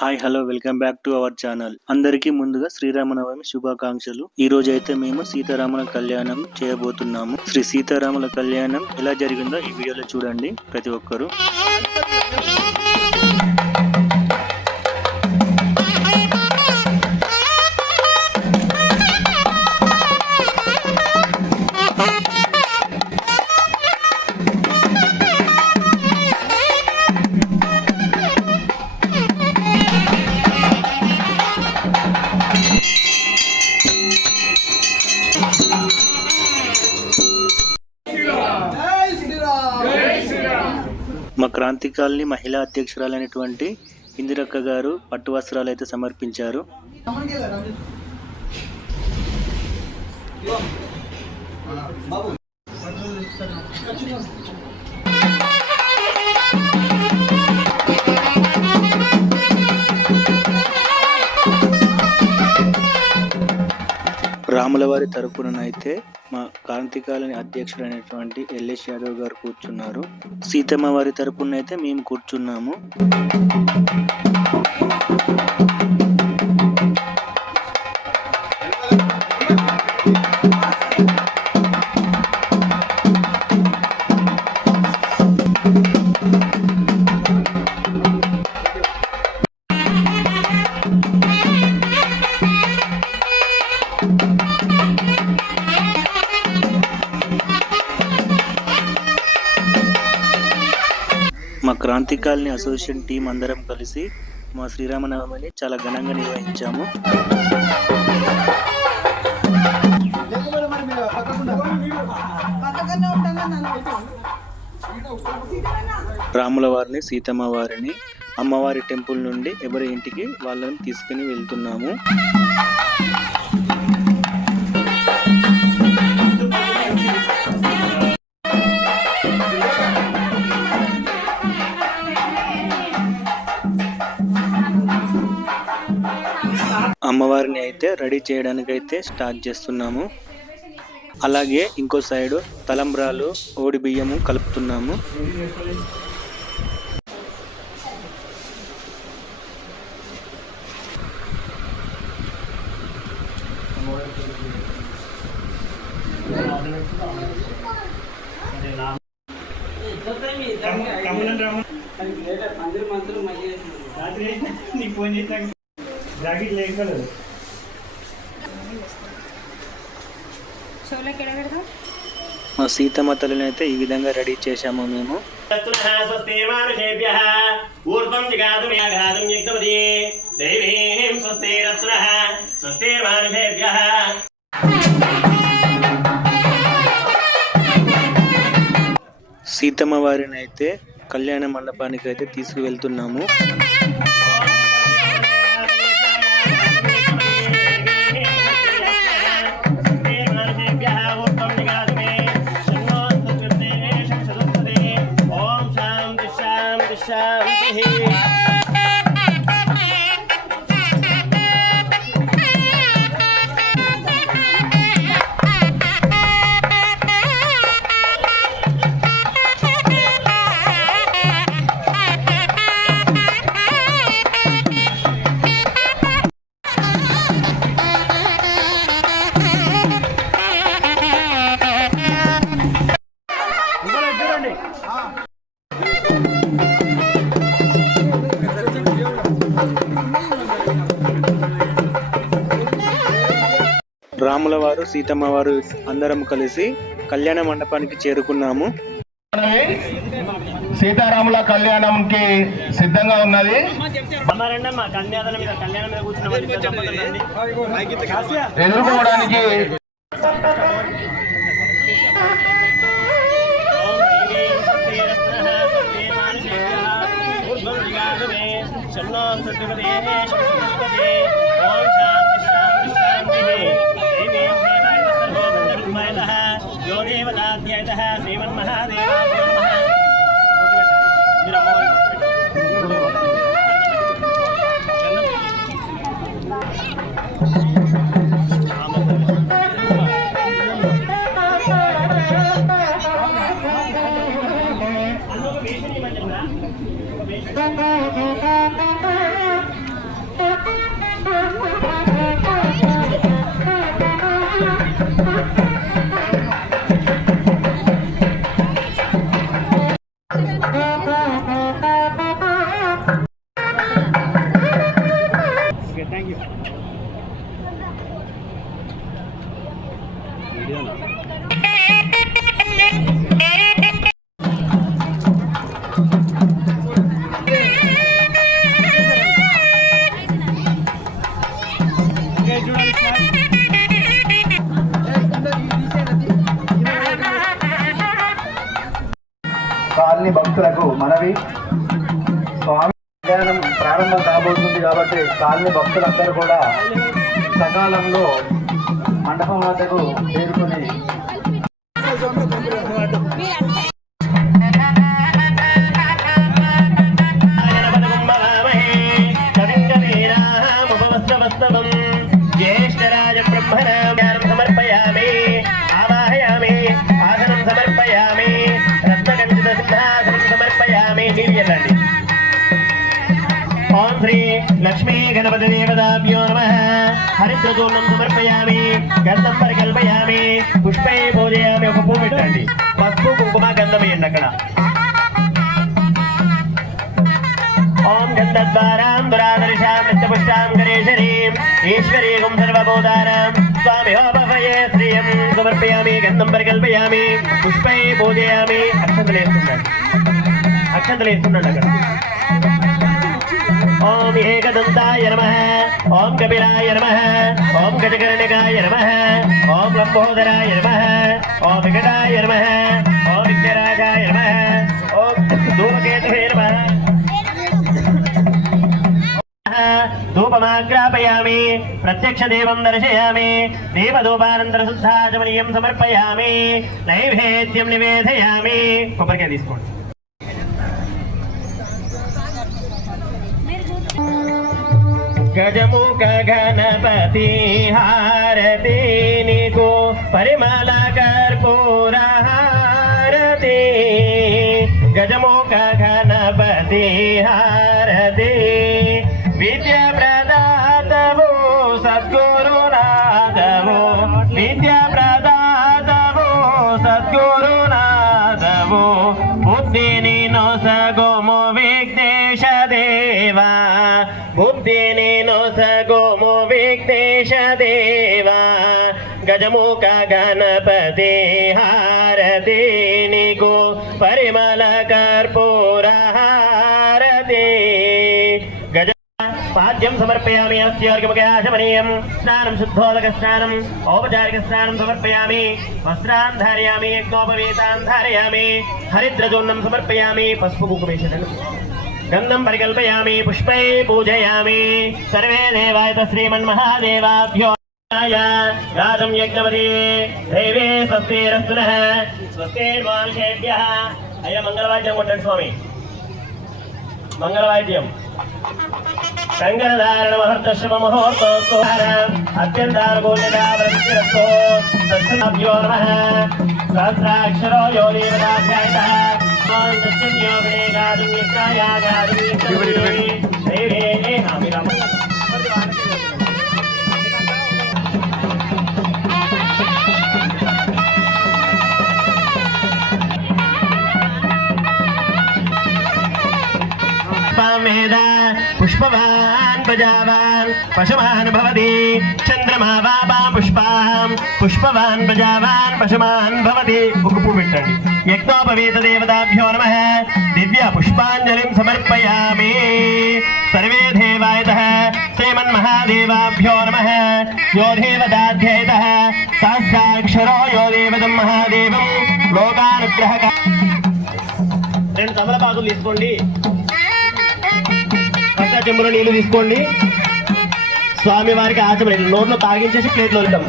Hi hello welcome back to our channel. అందరికీ ముందుగా శ్రీరామనవమి శుభాకాంక్షలు. ఈ రోజు అయితే మేము సీతారాముల కళ్యాణం చేయబోతున్నాము. శ్రీ సీతారాముల కళ్యాణం ఎలా జరిగిందో ఈ వీడియోలో చూడండి ప్రతి ఒక్కరు. మా క్రాంతి కాలనీ మహిళా అధ్యక్షురాలైనటువంటి ఇందిరక్క గారు పట్టు వస్త్రాలు అయితే సమర్పించారు. రాములవారి తరపునైతే మా క్రాంతికాలని అధ్యక్షుడైనటువంటి ఎల్ఎస్ యాదవ్ గారు కూర్చున్నారు. సీతమ్మ వారి తరపునైతే మేము కూర్చున్నాము. మా క్రాంతి కాలనీ అసోసియేషన్ టీం అందరం కలిసి మా శ్రీరామనవమిని చాలా ఘనంగా నిర్వహించాము. రాముల వారిని సీతమ్మ వారిని అమ్మవారి టెంపుల్ నుండి ఎవరి ఇంటికి వాళ్ళని తీసుకుని వెళ్తున్నాము. అమ్మవారిని అయితే రెడీ చేయడానికి అయితే స్టార్ట్ చేస్తున్నాము. అలాగే ఇంకో సైడు తలంబ్రాలు ఓడి బియ్యము కలుపుతున్నాము. మా సీతమ్మ తల్లిని అయితే ఈ విధంగా రెడీ చేశాము మేము. సీతమ్మ వారిని అయితే కళ్యాణ మండపానికి అయితే తీసుకువెళ్తున్నాము. రాముల వారు సీతమ్మ వారు అందరం కలిసి కళ్యాణ మండపానికి చేరుకున్నాము. సీతారాముల కళ్యాణంకి సిద్ధంగా ఉన్నది. ఎదుర్కోవడానికి కాలనీ భక్తులకు మనవి, స్వామి కళ్యాణం ప్రారంభం కాబోతుంది కాబట్టి కాలనీ భక్తులందరూ కూడా సకాలంలో మండపం వద్దకు చేరుకుని జ్యేష్ఠరాజ బ్రహ్మణాం సమర్పయామి, ఆవాహయామి, ఆసనం సమర్పయామి, రత్నగంధిత సింహాసనం సమర్పయామి. నీళ్ళండి. ఓం శ్రీ లక్ష్మీ గణపతి దేవతాభ్యో నమః. హరిద్రచూర్ణం సమర్పయామి, గంధం పరికల్పయామి, పుష్పై పూజయామి. ఒక పువ్వు పెట్టండి, పసుపు కుంకుమ గంధం వేయండి అక్కడ. ఓం గంధద్వారాం దురాదర్శాం నిత్యపుష్టాం గణేశరీం ఈశ్వరీం సర్వభూతానాం స్వామిహోపవయే శ్రియం సమర్పయామి, గంధం పరికల్పయామి, పుష్పై పూజయామి. అక్షంతలు వేస్తున్నాడు అక్కడ. ఓం ఏకదంతాయ నమః, ఓం కపిలాయ నమః, ఓం గజకర్ణికాయ నమః, ఓం లంబోదరాయ నమః, ఓం వికటాయ నమః, ఓం విఘ్నరాజాయ నమః, ఓం ధూమకేతువే నమః. ధూపమాగ్రాపయామి, ప్రత్యక్ష దేవం దర్శయామి, దేవధూపానంతర శుద్ధాచమనీయం సమర్పయామి, నైవేద్యం నివేదయామి. కొబ్బరికాయ తీసుకోండి. గజముఖ గణపతి హారతి నీకు, పరిమళ కర్పూర హారతి. గజముఖ గణపతి హారతి, విద్య ప్రదాతవు సద్గురునాథవు, విద్య ప్రదాతవు సద్గురునాథవు, బుద్ధిని నొసగోము విఘ్నేశ దేవా, బుద్ధిని నొసగోము విఘ్నేశ దేవా. గజముఖ గణపతి హారతి నీకు, పరిమళ కర్పూర హారతి. గజ పాద్యం సమర్పయామి, అస్యార్ఘ్యముఖయాశమనీయం. స్నానం శుద్ధోదక స్నానం, ఔపచారిక స్నానం సమర్పయామి. వస్త్రాన్ ధారయామి, యజ్ఞోపవీతాన్ ధారయామి, హరిద్రచూర్ణం సమర్పయామి. పసుపు కుంకుమేషణం, గంధం పరికల్పయామి, పుష్పై పూజయామి. సర్వే దేవాయ శ్రీమన్మహాదేవాభ్యో రాజం యజ్ఞవతి దేవే స్వస్తిరస్తు నః. స్వస్తిర్మానుషేభ్యః. అయ్యా మంగళవాద్యం కొట్టండి స్వామి, మంగళవాద్యం. కంగళధారణ మహర్దశమ మహోత్సవ అత్యంతానుకూల్యతావృత్తిరస్తో దక్షిణాభ్యో నమః. సహస్రాక్షరో యో దేవతాధ్యాయతః సత్యన్యో వినేగాదుం యజ్ఞాయాగాదుం యజ్ఞవతి దేవే నామిరామ. పుష్పవాన్ ప్రజావాన్ పశుమాన్ భవతి, చంద్రమా వాపాం పుష్పాం, పుష్పవాన్ ప్రజావాన్ పశుమాన్ భవతి. ఒక పువ్వు పెట్టండి. యజ్ఞోపవీత దేవతాభ్యో నమః. దివ్య పుష్పాంజలిం సమర్పయామి. సర్వే దేవాయతః శ్రీమన్మహాదేవాభ్యో నమః. యో దేవతాధ్యయతః సహస్రాక్షరో యో దేవతం మహాదేవం లోకానుగ్రహక. 2 తమలపాకులు తీసుకోండి, చెంబులో నీళ్లు తీసుకోండి. స్వామి వారికి ఆచమని నోట్లో తాగించేసి ప్లేట్లో వెళ్తాం.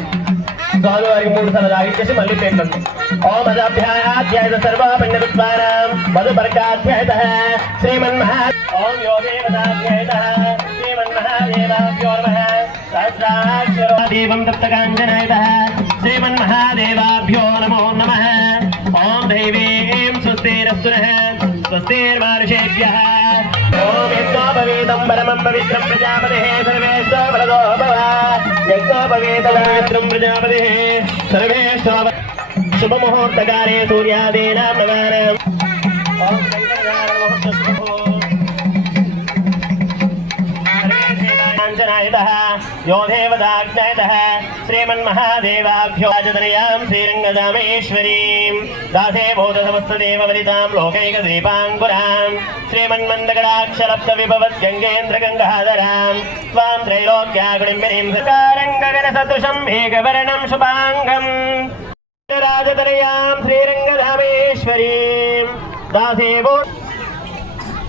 స్వామి వారికి 3 సార్లు తాగించేసి మళ్ళీ ప్లేట్లో. ఓం అధ్యాయ సర్వపిండవిద్వానాం మధుపర్కాధ్యాయతః శ్రీమన్మహా. ఓం యో దేవతాధ్యాయతః శ్రీమన్మహాదేవాభ్యో నమః. సహస్రాక్షరో దేవం తప్తకాంజనాయతః శ్రీమన్మహాదేవాభ్యో నమో నమః. ఓం దైవీం స్వస్తిరస్తు నః. స్వస్తిర్మానుషేభ్యః. ఓం యజ్ఞోపవీతం పరమం పవిత్రం ప్రజాపతిః సర్వేశ్వర వరదో భవ. యజ్ఞోపవీతం పవిత్రం ప్రజాపతిః సర్వేశ్వర. శుభముహూర్తకాలే సూర్యాదీనాం నవానాం ఓం వెంకటేశాయ నమః काञ्चनायतः यो देवदाज्ञायतः श्रीमन्महादेवाभ्यो राजतनयां श्रीरङ्गदामेश्वरीं दासे भूतसमस्तदेववलितां लोकैकद्वीपाङ्कुरां श्रीमन्मन्दगडाक्षरप्तविभवद्गङ्गेन्द्रगङ्गाधरां त्वां त्रैलोक्यागुणिम्बिनीं सकारङ्गगनसदृशं मेघवर्णं शुभाङ्गम् राजतनयां श्रीरङ्गदामेश्वरीं दासे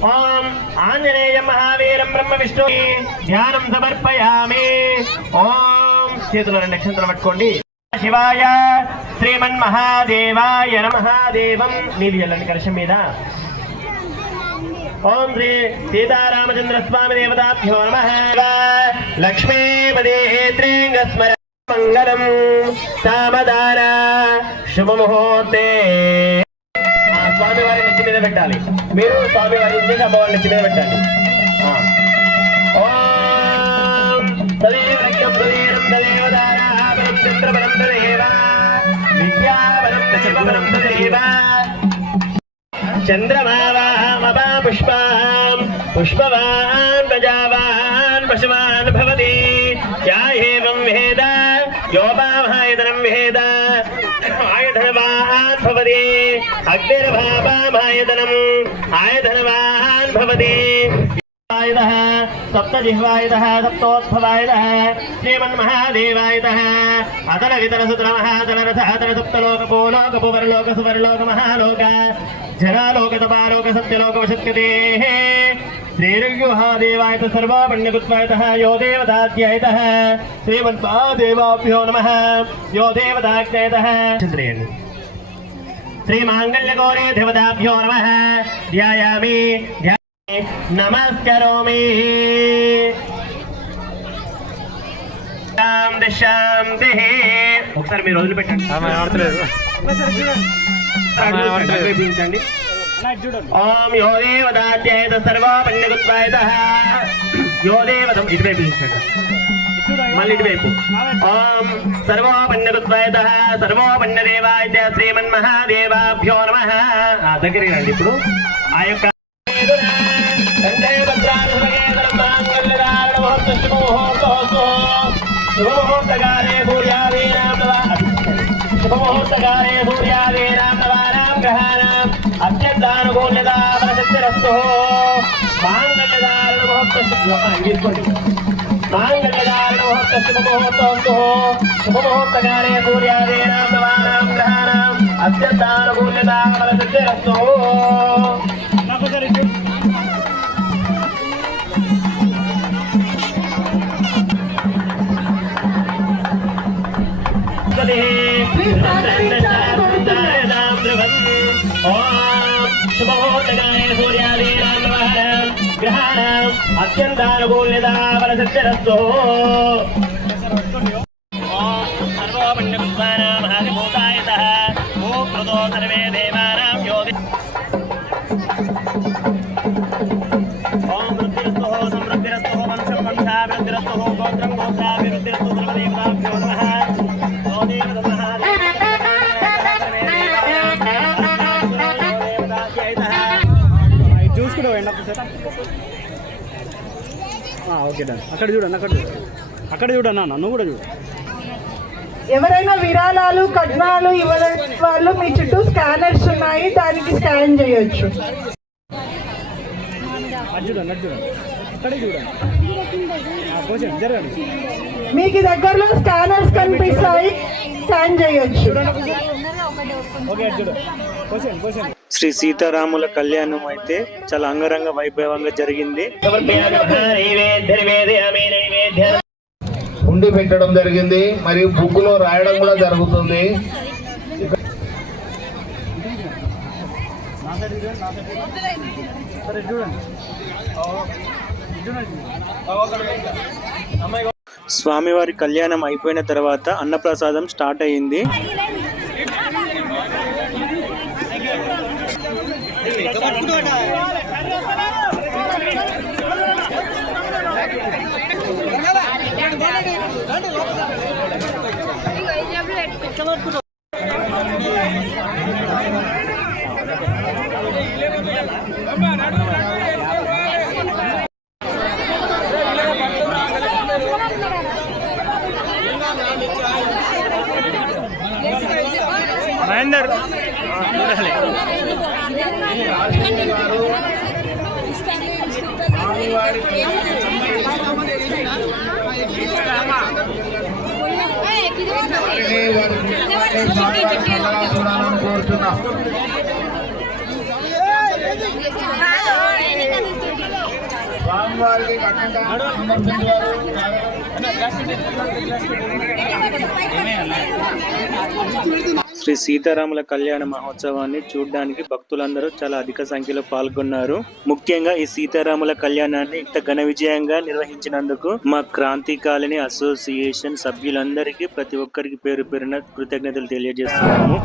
ओम आंजनेय महावीरं ब्रह्म विष्णु ध्यानं समर्पयामि ओम చేతుల రెండు అక్షంతలు పట్టుకోండి శివాయ శ్రీమన్మహాదేవాయ నమః దేవం నీళ్ళు చల్లండి కలశం మీద ఓం శ్రీ సీతారామచంద్ర స్వామి దేవతాభ్యో నమః లక్ష్మీపదే త్రేంగస్మర మంగళం సామదాన శుభముహూర్తే స్వామివారి నెత్తి మీద పెట్టాలి మీరు స్వామివారి ఇంటికి అమ్మవారి నెత్తి మీద పెట్టండి ఓం తదేవరక్యం తదేరం తదేవదారాబలం చంద్రబలం తదేవ విద్యాబలం తదేవబలం తదేవ చంద్రమావామపా పుష్పాం పుష్పవాన్ ప్రజావాన్ పశువాన్ భవతి యా ఏవం వేద యోపామాయతనం వేద आयधनवान् भवति अग्निर्भावामायतनम् आयधनवान् भवति आयुधः सप्तजिह्वायुधः सप्तोत्थवायुधः श्रीमन्महादेवायुधः अतल वितल सुतलमः अतलरथ अतल सप्तलोकपोलोकपुवरलोक सुवरलोक महालोक जनालोक तपालोक सत्यलोक वशत्कतेः श्रीर्युहादेवायत सर्वापण्यकुत्वायतः यो देवताज्ञायतः श्रीमन्महादेवाभ्यो नमः यो देवताज्ञायतः चन्द्रेण श्रीमाङ्गल्यगौरी देवताभ्यो नमः ध्यायामि नमस्करोमि शान्तिः ఒకసారి మీరు వదిలిపెట్టండి చూడండి ఓం యో దేవదాత్యైత సర్వపణ్యగుత్వాయతః యో దేవతం ఇటువైపు చూడండి మళ్ళీ ఇటువైపు ఓం సర్వపణ్యగుత్వాయతః సర్వపణ్యదేవాయ శ్రీమన్మహాదేవాభ్యో నమః దగ్గరికి రండి ఇప్పుడు ఆ యొక్క శుభముహూర్తకాలే సూర్యాదీనాం నవానాం గ్రహాణాం అత్యంతానుకూల్యతా వరసిద్ధిరస్తు మాంగళ్యధారణ శుభముహూర్తోస్తు శుభముహూర్తకాలే సూర్యాదీనాం నవానాం గ్రహాణాం అత్యంతానుకూల్యతా వరసిద్ధిరస్తు శుభముహూర్తకాలే సూర్యాదీనాం నవానాం గ్రహాణాం అత్యంతానుకూల్యతా వరసిద్ధిరస్తు సర్వోపణ్యగుత్వానాం ఆదిభూతాయతః భూకృతో సర్వే దేవానాం యోగి ఓం వృద్ధిరస్తు సమృద్ధిరస్తు వంశం వంశాభివృద్ధిరస్తు గోత్రం గోత్రాభివృద్ధిరస్తు సర్వదేవతాభ్యో నమః యో దేవతః చూసుకుంటా సార్ ఓకే డన్ అక్కడ చూడండి అక్కడ చూడన్నా నువ్వు కూడా చూడు ఎవరైనా విరాళాలు కట్నాలు ఇవ్వడం వాళ్ళు మీ చుట్టూ స్కానర్స్ ఉన్నాయి దానికి స్కాన్ చేయొచ్చు చూడండి అక్కడే చూడండి జరగండి మీకు దగ్గరలో స్కానర్స్ కనిపిస్తాయి స్కాన్ చేయొచ్చు ఓకే చూడు శ్రీ సీతారాముల కళ్యాణం అయితే చాలా అంగరంగ వైభవంగా జరిగింది. ఉండి పెట్టడం జరిగింది, మరియు బుక్కులో రాయడం కూడా జరుగుతుంది. స్వామివారి కళ్యాణం అయిపోయిన తర్వాత అన్నప్రసాదం స్టార్ట్ అయ్యింది. మహేందర్ చూడాలని కోరుతున్నాం. స్వామివారికి కట్నం సమర్పించారు. శ్రీ సీతారాముల కళ్యాణ మహోత్సవాన్ని చూడడానికి భక్తులందరూ చాలా అధిక సంఖ్యలో పాల్గొన్నారు. ముఖ్యంగా ఈ సీతారాముల కళ్యాణాన్ని ఇంత ఘన విజయంగా నిర్వహించినందుకు మా క్రాంతి కాలనీ అసోసియేషన్ సభ్యులందరికీ ప్రతి ఒక్కరికి పేరు పేరున కృతజ్ఞతలు తెలియజేస్తున్నాము.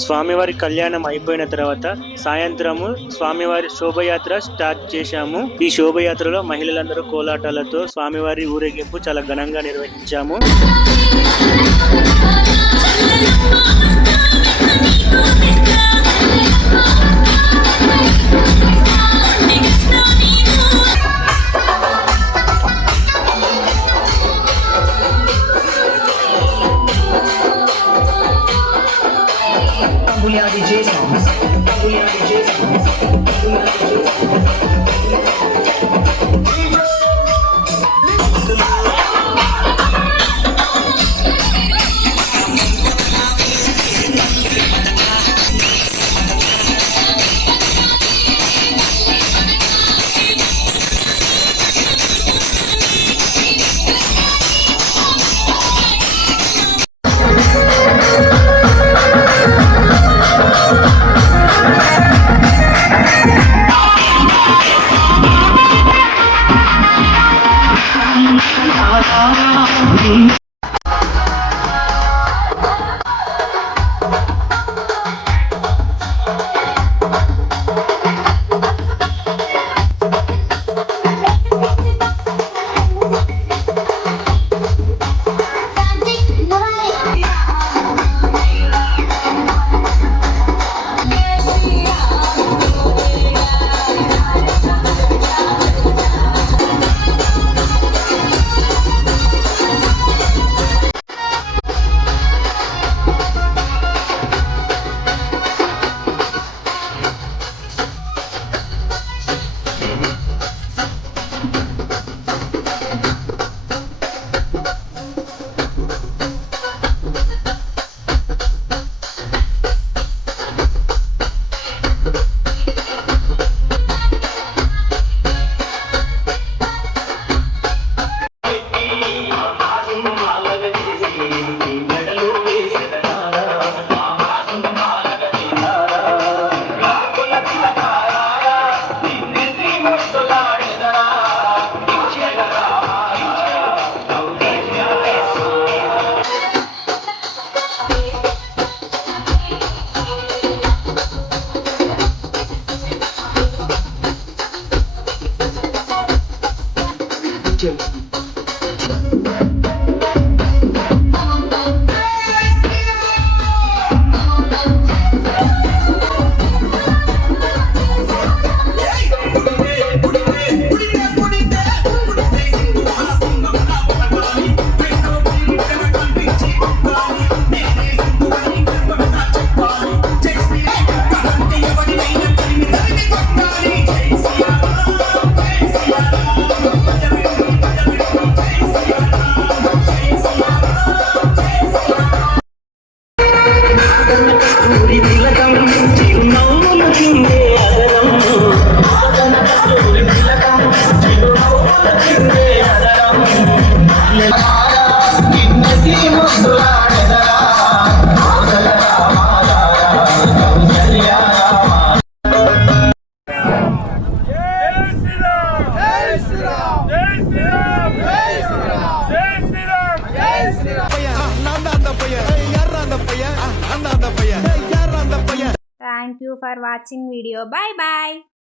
స్వామివారి కళ్యాణం అయిపోయిన తర్వాత సాయంత్రము స్వామివారి శోభయాత్ర స్టార్ట్ చేశాము. ఈ శోభయాత్రలో మహిళలందరూ కోలాటాలతో స్వామివారి ఊరేగింపు చాలా ఘనంగా నిర్వహించాము. Thank you for watching video. Bye bye.